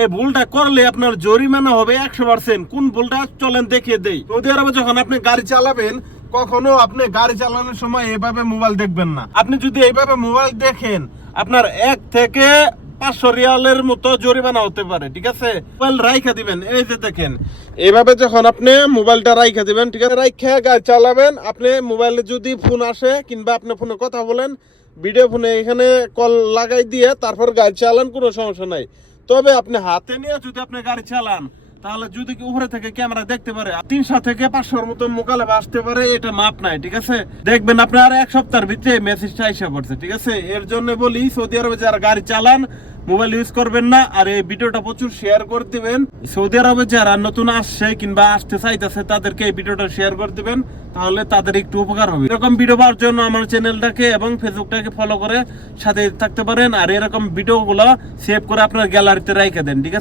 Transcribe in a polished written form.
এই ভুলটা করলে আপনার জরিমানা হবে 100%। কোন ভুলটা চলেন দেখিয়ে দেই। সৌদি আরবে যখন আপনি গাড়ি চালাবেন, কখনো আপনি গাড়ি চালানোর সময় এইভাবে মোবাইল দেখবেন না। আপনি যদি এইভাবে মোবাইল দেখেন, আপনার 1 থেকে 500 রিয়ালের মতো জরিমানা হতে পারে, ঠিক আছে? মোবাইল রাইখা দিবেন, এই যে দেখেন এইভাবে যখন আপনি মোবাইলটা রাইখা দিবেন, ঠিক আছে, রাইখা গাড়ি চালাবেন। আপনি মোবাইলে যদি ফোন আসে কিংবা আপনি ফোনে কথা বলেন, ভিডিও ফোনে এখানে কল লাগাই দিয়ে তারপর গাড়ি চালান, কোনো সমস্যা নাই। তবে আপনি হাতে নিয়ে যদি আপনি গাড়ি চালান, তাহলে যদি উপরে থেকে ক্যামেরা দেখতে পারে 300 থেকে 500 মতো মোকালেবা আসতে পারে, এটা মাপ নাই, ঠিক আছে? দেখবেন আপনার 1 সপ্তাহের ভিতরে মেসেজটা আইসা পড়ছে, ঠিক আছে? এর জন্য বলি, সৌদি আরবে যারা গাড়ি চালান মোবাইল ইউজ করবেন না। আর এই ভিডিওটা প্রচুর শেয়ার করে দিবেন। সৌদি আরবে যারা নতুন আসছে কিংবা আসতে চাইতেছে তাদেরকে এই ভিডিওটা শেয়ার করে দিবেন, তাহলে তাদের একটু উপকার হবে। এরকম ভিডিও পাওয়ার জন্য আমার চ্যানেলটাকে এবং ফেসবুকটাকে ফলো করে সাথে থাকতে পারেন। আর এরকম ভিডিওগুলো সেভ করে আপনার গ্যালারিতে রেখে দেন, ঠিক আছে?